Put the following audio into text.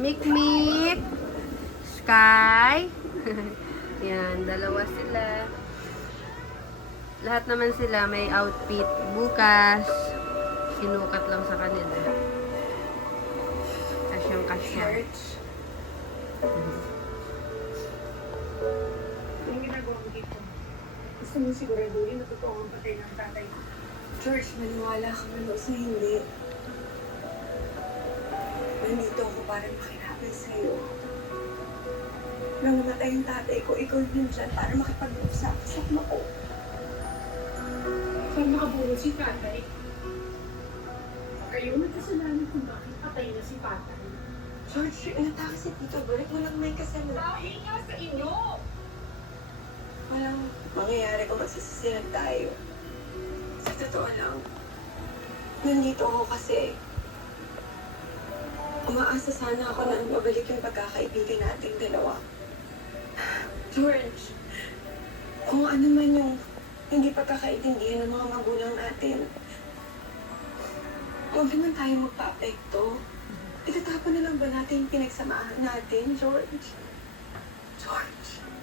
Mikmik, Sky. Yan, dalawa sila. Lahat naman sila may outfit bukas. Sinukat lang sa kanila. Kasyang kasya. Yung ginagawa mo dito, gusto mo siguraduhin na totoo ang patay ng tatay ko. George, maniwala ka man o sa hindi. Nandito ako para makinabay sa'yo. Nang namatay yung tatay ko, ikaw din dyan para makipag-usap sa ama ko. Pag makabulong si tatay, kayo nagkasalanan kung bakit patay na si tatay. George, inatake si Tito Bert. Walang may kasalanan. Dahil nga sa inyo! Walang mangyayari kung magsasisilan tayo. Sa totoo lang, nandito ako kasi umaasa sana ako na mabalik yung pagkakaibigan nating dalawa. George, kung ano man yung hindi pagkakaintindihan ng mga magulang natin, huwag naman tayo magpa-apekto. Itatapon na lang ba natin yung pinagsamahan natin, George? George.